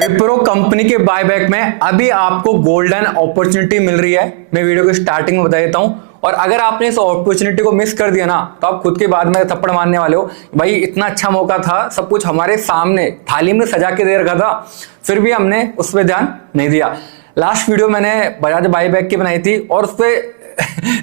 Wipro company के buyback में अभी आपको गोल्डन अपॉर्चुनिटी मिल रही है। मैं वीडियो के स्टार्टिंग में बता देता हूं, और अगर आपने इस अपॉर्चुनिटी को मिस कर दिया ना तो आप खुद के बाद में थप्पड़ मारने वाले हो। भाई इतना अच्छा मौका था, सब कुछ हमारे सामने थाली में सजा के दे रखा था, फिर भी हमने उस पर ध्यान नहीं दिया। लास्ट वीडियो मैंने बजाज बायबैक की बनाई थी और उस पर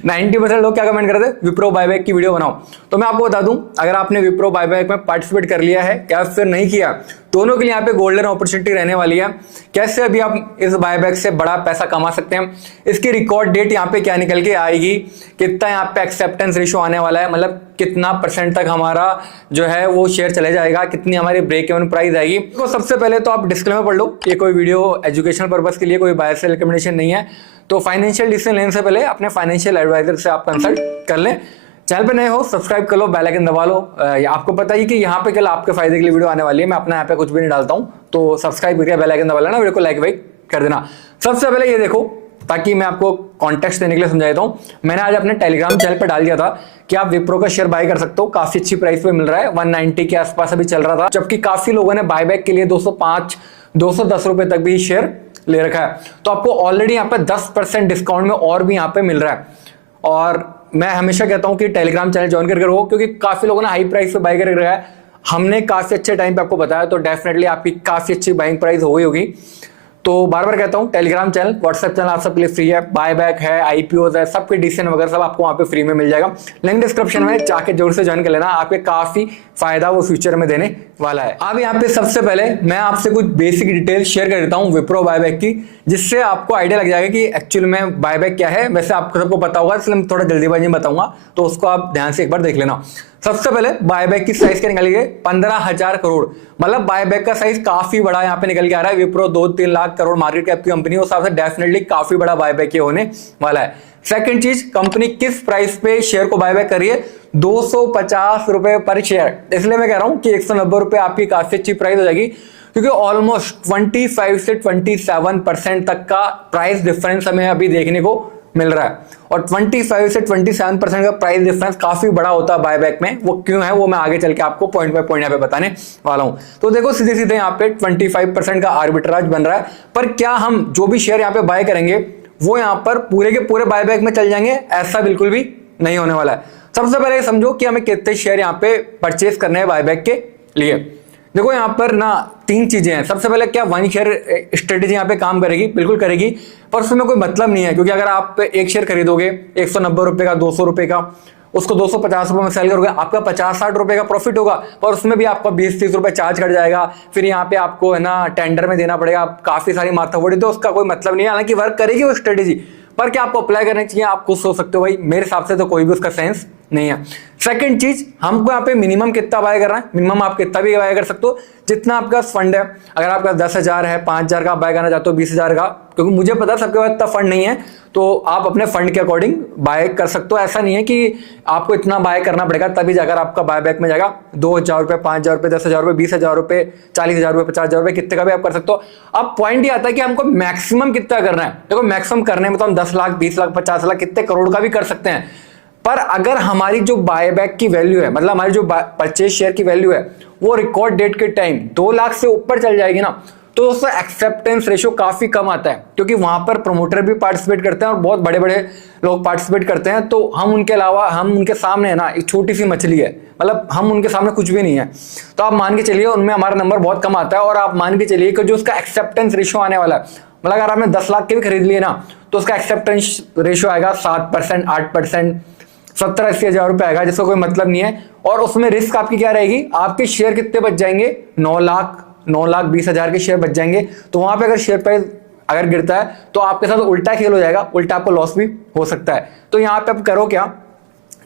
90% लोग क्या कमेंट करते हैं, विप्रो बायबैक की वीडियो बनाओ। तो मैं आपको बता दूं, अगर आपने विप्रो बायबैक में पार्टिसिपेट कर लिया है या फिर नहीं किया, दोनों के लिए यहाँ पे गोल्डन अपॉर्चुनिटी रहने वाली है। कैसे अभी आप इस बायबैक से बड़ा पैसा कमा सकते हैं, इसकी रिकॉर्ड डेट यहाँ पे क्या निकल के आएगी, कितना यहाँ पे एक्सेप्टेंस रेशियो आने वाला है, मतलब कितना % तक हमारा जो है वो शेयर चले जाएगा, कितनी हमारी ब्रेक इवन प्राइस आएगी। तो सबसे पहले तो आप डिस्क्लेमर पढ़ लो, ये कोई वीडियो एजुकेशनल पर्पज के लिए कोई बाय सेल रिकमेंडेशन नहीं है। तो फाइनेंशियल डिसीजन लेने से पहले अपने फाइनेंशियल एडवाइजर से आप कंसल्ट कर लें। चैनल पे नए हो सब्सक्राइब कर लो, बेल आइकन दबा लो। आपको पता ही कि यहाँ पे कल आपके फायदे के लिए वीडियो आने वाली है, मैं अपना यहाँ पे कुछ भी नहीं डालता हूँ, तो सब्सक्राइब करके बेल आइकन दबा लेना, वीडियो को लाइक वाइक कर देना। सबसे पहले ये देखो, ताकि मैं आपको कॉन्टेक्स्ट देने के लिए समझा देता हूँ। मैंने आज अपने टेलीग्राम चैनल पर डाल दिया था कि आप विप्रो का शेयर बाय कर सकते हो, काफी अच्छी प्राइस पे मिल रहा है, 190 के आसपास अभी चल रहा था, जबकि काफी लोगों ने बायबैक के लिए 205 210 रुपए तक भी शेयर ले रखा है। तो आपको ऑलरेडी यहाँ पे 10% डिस्काउंट में और भी यहाँ पे मिल रहा है। और मैं हमेशा कहता हूँ कि टेलीग्राम चैनल ज्वाइन करके रहो, क्योंकि काफी लोगों ने हाई प्राइस पे बाय कर रखा है। हमने काफी अच्छे टाइम पे आपको बताया, तो डेफिनेटली आपकी काफी अच्छी बाइंग प्राइस हो गई होगी। तो बार बार कहता हूँ, टेलीग्राम चैनल, व्हाट्सएप चैनल आप सबके लिए फ्री है, बायबैक है, आईपीओ है, सबके डिसीजन वगैरह सब आपको वहाँ पे फ्री में मिल जाएगा। लिंक डिस्क्रिप्शन में जाके जरूर से ज्वाइन कर लेना, आपके काफी फायदा वो फ्यूचर में देने वाला है। अब यहाँ पे सबसे पहले मैं आपसे कुछ बेसिक डिटेल शेयर कर देता हूँ विप्रो बायबैक की, जिससे आपको आइडिया लग जाएगा कि एक्चुअल में बायबैक क्या है। वैसे आपको सबको पता होगा, इसलिए मैं थोड़ा जल्दीबाजी में बताऊंगा, तो उसको आप ध्यान से एक बार देख लेना। सबसे पहले बायबैक की साइज क्या निकली है, 15,000 करोड़, मतलब बायबैक का साइज काफी बड़ा यहाँ पे निकल के आ रहा है। विप्रो 2-3 लाख करोड़ मार्केट कैप की कंपनी, उस हिसाब से डेफिनेटली काफी बड़ा बायबैक ये होने वाला है। सेकंड चीज, कंपनी किस प्राइस पे शेयर को बायबैक कर रही है, 250 रुपए पर शेयर। इसलिए मैं कह रहा हूं कि 190 रुपए आपकी काफी अच्छी प्राइस हो जाएगी, क्योंकि ऑलमोस्ट 25 से 27% तक का प्राइस डिफरेंस हमें अभी देखने को मिल रहा है। और 25 से 27% का प्राइस डिफरेंस काफी बड़ा होता है बायबैक में। वो क्यों है वो मैं आगे चल के आपको पॉइंट बाय पॉइंट यहाँ पे बताने वाला हूं। तो देखो, सीधे सीधे यहाँ पे 25% का आर्बिट्राज बन रहा है। पर क्या हम जो भी शेयर यहाँ पे बाय करेंगे वो यहाँ पर पूरे के पूरे बायबैक में चल जाएंगे, ऐसा बिल्कुल भी नहीं होने वाला है। सबसे पहले समझो कि हमें कितने शेयर यहाँ पे परचेज करने हैं बायबैक के लिए। देखो यहाँ पर ना 3 चीजें हैं। सबसे पहले, क्या वन शेयर स्ट्रेटेजी यहाँ पे काम करेगी? बिल्कुल करेगी, पर उसमें कोई मतलब नहीं है, क्योंकि अगर आप एक शेयर खरीदोगे 190 रुपए का, 200 रुपए का, उसको 250 रुपए में सेल करोगे, आपका 50-60 रुपए का प्रॉफिट होगा, पर उसमें भी आपका 20-30 रुपए चार्ज कट जाएगा। फिर यहाँ पे आपको है ना टेंडर में देना पड़ेगा, काफी सारी माथाफोड़ी, तो उसका कोई मतलब नहीं है। हालांकि वर्क करेगी वो स्ट्रेटेजी, पर क्या आपको अप्लाई करना चाहिए, आप खुद सोच सकते हो। भाई मेरे हिसाब से तो कोई भी उसका सेंस नहीं है। सेकंड चीज, हमको यहाँ पे मिनिमम कितना बाय करना है, मिनिमम आप कितना भी बाय कर सकते हो जितना आपका फंड है। अगर आपका 10,000 है, 5,000 का बाय करना चाहते हो, 20,000 का, क्योंकि मुझे पता है सबके पास इतना फंड नहीं है, तो आप अपने फंड के अकॉर्डिंग बाय कर सकते हो। ऐसा नहीं है कि आपको इतना बाय करना पड़ेगा तभी जाकर आपका बायबैक में जाएगा। 2,000 रुपए, 5,000 रुपए, 10,000 रुपए, 20,000 रुपए, 40,000 रुपए, 50,000 रुपए, कितने का भी आप कर सकते हो। अब पॉइंट ये आता है कि हमको मैक्सिमम कितना करना है। देखो, मैक्सिमम करने में तो हम 10 लाख, 20 लाख, 50 लाख, कितने करोड़ का भी कर सकते हैं। पर अगर हमारी जो बायबैक की वैल्यू है, मतलब हमारी जो परचेज शेयर की वैल्यू है, वो रिकॉर्ड डेट के टाइम 2 लाख से ऊपर चल जाएगी ना, तो दोस्तों एक्सेप्टेंस रेशियो काफी कम आता है, क्योंकि वहां पर प्रमोटर भी पार्टिसिपेट करते हैं और बहुत बड़े बड़े लोग पार्टिसिपेट करते हैं। तो हम उनके अलावा, हम उनके सामने है ना एक छोटी सी मछली है, मतलब हम उनके सामने कुछ भी नहीं है। तो आप मान के चलिए उनमें हमारा नंबर बहुत कम आता है, और आप मान के चलिए कि जो उसका एक्सेप्टेंस रेशियो आने वाला है, मतलब अगर आपने 10 लाख के भी खरीद लिए ना, तो उसका एक्सेप्टेंस रेशियो आएगा 7%, 8%, 70-80 हजार रुपए आएगा, जिसका कोई मतलब नहीं है। और उसमें रिस्क आपकी क्या रहेगी, आपके शेयर कितने बच जाएंगे, 9 लाख 20 हजार के शेयर बच जाएंगे। तो वहां पे अगर शेयर प्राइस अगर गिरता है तो आपके साथ उल्टा खेल हो जाएगा, उल्टा आपको लॉस भी हो सकता है। तो यहाँ पे आप करो क्या,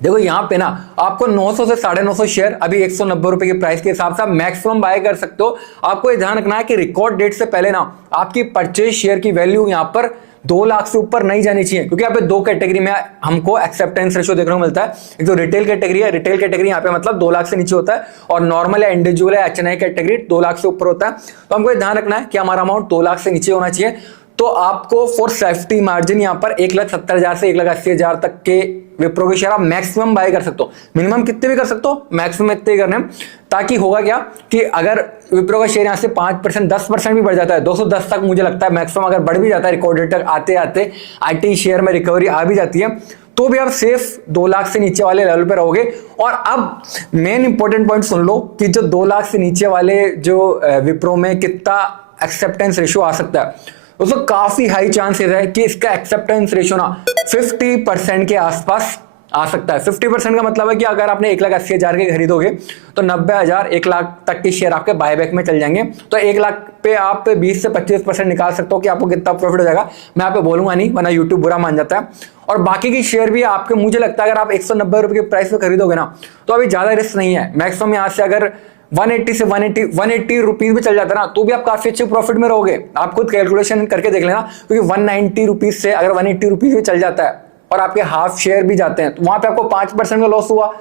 देखो यहाँ पे ना आपको 900 से 950 शेयर अभी 190 रुपए की प्राइस के हिसाब से आप मैक्सिमम बाय कर सकते हो। आपको ये ध्यान रखना है कि रिकॉर्ड डेट से पहले ना आपकी परचेज शेयर की वैल्यू यहाँ पर 2 लाख से ऊपर नहीं जानी चाहिए, क्योंकि यहाँ पे 2 कैटेगरी में हमको एक्सेप्टेंस रेशियो देखने को मिलता है। एक तो रिटेल कैटेगरी है, रिटेल कैटेगरी यहाँ पे मतलब 2 लाख से नीचे होता है, और नॉर्मल या इंडिविजुअल या HNI कैटेगरी 2 लाख से ऊपर होता है। तो हमको ध्यान रखना है कि हमारा अमाउंट 2 लाख से नीचे होना चाहिए। तो आपको फॉर सेफ्टी मार्जिन यहाँ पर 1,70,000 से 1,80,000 तक के विप्रो के शेयर आप मैक्सिमम बाय कर सकते हो। मिनिमम कितने भी कर सकते हो, मैक्सिमम इतने ही करने हैं। ताकि होगा क्या कि अगर विप्रो का शेयर यहाँ से 5% 10% भी बढ़ जाता है, 210 तक मुझे लगता है मैक्सिमम अगर बढ़ भी जाता है, रिकॉर्ड डेट तक आते आते आईटी शेयर में रिकवरी आ भी जाती है, तो भी आप सेफ 2 लाख से नीचे वाले लेवल पे रहोगे। और अब मेन इंपॉर्टेंट पॉइंट सुन लो कि जो 2 लाख से नीचे वाले जो विप्रो में कितना एक्सेप्टेंस रेशियो आ सकता है, दोस्तों काफी हाई चांसेस है कि इसका एक्सेप्टेंस रेशियो ना 50% के आसपास आ सकता है। 50% का मतलब है कि अगर आपने 1,80,000 के खरीदोगे तो 90,000 1 लाख तक के शेयर आपके बायबैक में चल जाएंगे। तो 1 लाख पे आप 20 से 25% निकाल सकते हो कि आपको कितना प्रॉफिट हो जाएगा। मैं यहाँ पे बोलूंगा नहीं वरना यूट्यूब बुरा मान जाता है। और बाकी की शेयर भी आपके, मुझे लगता है अगर आप 190 रुपए के प्राइस पे खरीदोगे ना तो अभी ज्यादा रिस्क नहीं है। मैक्सिमम यहाँ से अगर 180 से 180 रुपीज भी चल जाता है ना तो भी आप काफी अच्छे प्रॉफिट में रहोगे। आप खुद कैलकुलेशन करके देख लेना, क्योंकि 190 रुपीज से अगर 180 रुपीज भी चल जाता है और आपके हाफ शेयर भी जाते हैं तो वहां पे आपको 5% का लॉस हुआ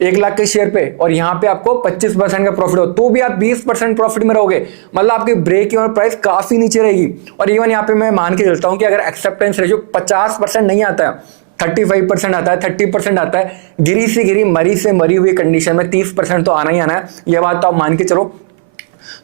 1 लाख के शेयर पे, और यहाँ पे आपको 25% का प्रॉफिट हो तो भी आप 20% प्रॉफिट में रहोगे। मतलब आपकी ब्रेक इवन प्राइस काफी नीचे रहेगी। और इवन यहाँ पे मैं मान के चलता हूँ कि अगर एक्सेप्टेंस रेशियो 50% नहीं आता है, 35% आता है, 30% आता है, गिरी से गिरी मरी से मरी हुई कंडीशन में 30% तो आना ही आना है, यह बात तो आप मान के चलो।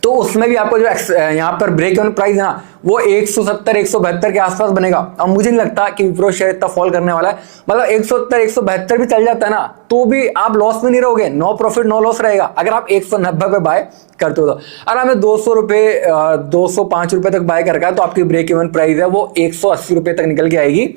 तो उसमें भी आपको जो यहाँ पर ब्रेक इवन प्राइस है ना वो 170 172 के आसपास बनेगा। अब मुझे नहीं लगता कि विप्रो शेयर इतना फॉल करने वाला है। मतलब 170 172 भी चल जाता है ना तो भी आप लॉस में नहीं रहोगे, नो प्रॉफिट नो लॉस रहेगा अगर आप 190 पे बाय करते हो तो। अगर आपने 200 रुपए 205 रुपए तक बाय कर रखा है तो आपकी ब्रेक इवन प्राइस है वो 180 रुपए तक निकल के आएगी।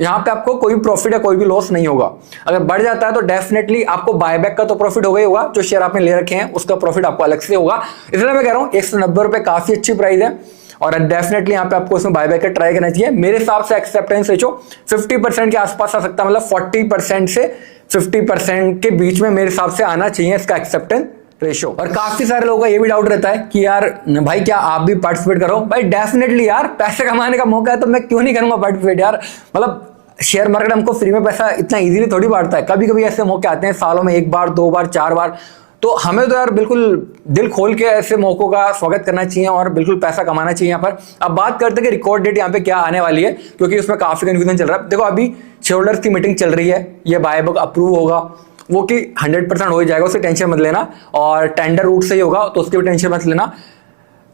यहाँ पे आपको कोई प्रॉफिट या कोई भी लॉस नहीं होगा। अगर बढ़ जाता है तो डेफिनेटली आपको बायबैक का तो प्रॉफिट होगा ही होगा, जो शेयर आपने ले रखे हैं उसका प्रॉफिट आपको अलग से होगा। इसलिए मैं कह रहा हूँ 190 रुपए काफी अच्छी प्राइस है और डेफिनेटली यहाँ पे आपको इसमें बायबैक का ट्राई करना चाहिए। मेरे हिसाब से एक्सेप्टेंस रेशियो 50% के आसपास आ सकता है, मतलब 40% से 50% के बीच में मेरे हिसाब से आना चाहिए इसका एक्सेप्टेंस रेशो। और काफी सारे लोगों का ये भी डाउट रहता है कि यार भाई क्या आप भी पार्टिसिपेट करो। भाई डेफिनेटली यार, पैसे कमाने का मौका है तो मैं क्यों नहीं करूंगा पार्टिसिपेट यार। मतलब शेयर मार्केट हमको फ्री में पैसा इतना इजीली थोड़ी बांटता है। कभी कभी ऐसे मौके आते हैं सालों में 1 बार 2 बार 4 बार, तो हमें तो यार बिल्कुल दिल खोल के ऐसे मौकों का स्वागत करना चाहिए और बिल्कुल पैसा कमाना चाहिए यहाँ पर। अब बात करते हैं कि रिकॉर्ड डेट यहाँ पे क्या आने वाली है, क्योंकि उसमें काफी कंफ्यूजन चल रहा है। देखो अभी शेयर होल्डर्स की मीटिंग चल रही है, ये बायबैक अप्रूव होगा वो कि 100% हो ही जाएगा, उसकी टेंशन मत लेना। और टेंडर रूट से ही होगा तो उसकी भी टेंशन मत लेना।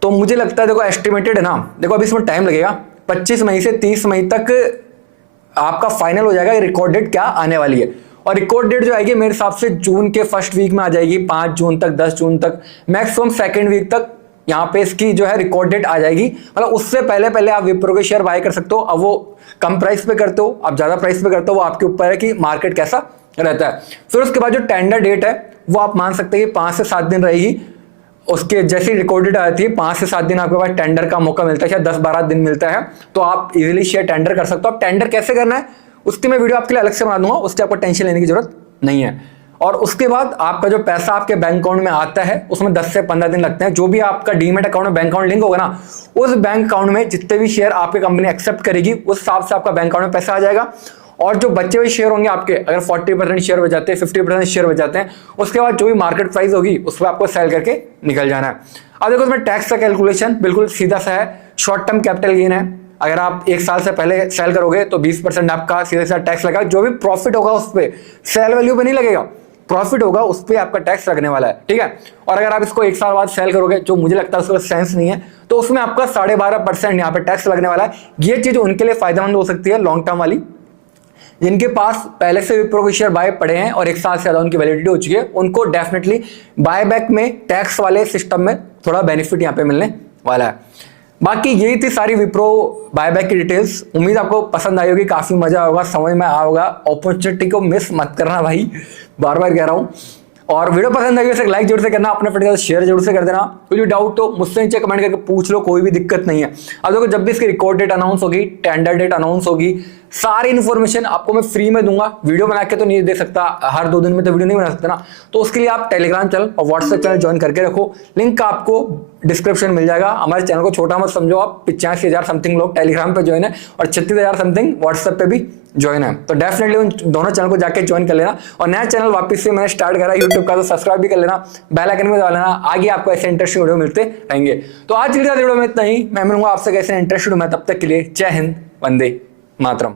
तो मुझे लगता है देखो एस्टिमेटेड है ना, देखो अभी इसमें टाइम लगेगा, 25 मई से 30 मई तक आपका फाइनल हो जाएगा रिकॉर्ड डेट क्या आने वाली है। और रिकॉर्ड डेट जो आएगी मेरे हिसाब से जून के फर्स्ट वीक में आ जाएगी, 5 जून तक 10 जून तक, मैक्सिमम सेकेंड वीक तक यहाँ पे इसकी जो है रिकॉर्ड डेट आ जाएगी। मतलब उससे पहले पहले आप विप्रो के शेयर बाय कर सकते हो। अब वो कम प्राइस पे करते हो आप ज्यादा प्राइस पे करते हो, वो आपके ऊपर है कि मार्केट कैसा रहता है। फिर उसके बाद जो टेंडर डेट है वो आप मान सकते हैं कि 5 से 7 दिन रहेगी। उसके जैसी रिकॉर्ड डेट आती है 5 से 7 दिन आपके पास टेंडर का मौका मिलता है, शायद 10-12 दिन मिलता है, तो आप इजीली शेयर टेंडर कर सकते हो। आप टेंडर कैसे करना है उसकी मैं वीडियो आपके लिए अलग से बना दूंगा, उससे आपको टेंशन लेने की जरूरत नहीं है। और उसके बाद आपका जो पैसा आपके बैंक अकाउंट में आता है उसमें 10 से 15 दिन लगते हैं। जो भी आपका डीमेट अकाउंट में बैंक अकाउंट लिंक होगा ना, उस बैंक अकाउंट में जितने भी शेयर आपकी कंपनी एक्सेप्ट करेगी उस हिसाब से आपका बैंक अकाउंट में पैसा आ जाएगा। और जो बचे हुए शेयर होंगे आपके, अगर 40% शेयर बच जाते हैं, 50% शेयर बच जाते हैं, उसके बाद जो भी मार्केट प्राइस होगी उस पर आपको सेल करके निकल जाना है। अब देखो इसमें टैक्स का कैलकुलेशन बिल्कुल सीधा सा है, शॉर्ट टर्म कैपिटल गेन है। अगर आप 1 साल से पहले सेल करोगे तो 20% आपका सीधा सीधा टैक्स लगा। जो भी प्रॉफिट होगा उस पर, सेल वैल्यू पे नहीं लगेगा, प्रॉफिट होगा उस पर आपका टैक्स लगने वाला है, ठीक है। और अगर आप इसको 1 साल बाद सेल करोगे, जो मुझे लगता है उसका सेंस नहीं है, तो उसमें आपका 12.5% यहाँ पे टैक्स लगने वाला है। ये चीज उनके लिए फायदेमंद हो सकती है लॉन्ग टर्म वाली, जिनके पास पहले से विप्रो के शेयर बाय पड़े हैं और 1 साल से ज्यादा उनकी वैलिडिटी हो चुकी है, उनको डेफिनेटली बायबैक में टैक्स वाले सिस्टम में थोड़ा बेनिफिट यहाँ पे मिलने वाला है। बाकी यही थी सारी विप्रो बायबैक की डिटेल्स। उम्मीद आपको पसंद आई होगी, काफी मजा होगा, समझ में आया होगा। अपॉर्चुनिटी को मिस मत करना भाई, बार बार कह रहा हूँ। और वीडियो पसंद आई वैसे लाइक जरूर से करना, अपने फ्रेंड के साथ शेयर जरूर से कर देना। कोई भी डाउट तो मुझसे नीचे कमेंट करके पूछ लो, कोई भी दिक्कत नहीं है। अब देखो जब भी इसकी रिकॉर्ड डेट अनाउंस होगी, टेंडर डेट अनाउंस होगी, सारी इन्फॉर्मेशन आपको मैं फ्री में दूंगा। वीडियो बना के तो नहीं दे सकता, हर 2 दिन में तो वीडियो नहीं बना सकता ना, तो उसके लिए आप टेलीग्राम चैनल और व्हाट्सएप चैनल ज्वाइन करके रखो। लिंक आपको डिस्क्रिप्शन मिल जाएगा। हमारे चैनल को छोटा मत समझो आप, 85,000 समथिंग लोग टेलीग्राम पे ज्वाइन है और 36,000 समथिंग व्हाट्सएप पे भी ज्वाइन है, तो डेफिनेटली उन दोनों चैनल को जाके ज्वाइन कर लेना। और नया चैनल वापस से मैंने स्टार्ट करा यूट्यूब का, तो सब्सक्राइब भी कर लेना, बेल आइकन में दबा लेना, आगे आपको ऐसे इंटरेस्टिंग वीडियो मिलते रहेंगे। तो आज की वीडियो में इतना ही, मैं मिलूंगा आपसे कैसे इंटरेस्टेड हूं मैं, तब तक के लिए जय हिंद, वंदे मातरम।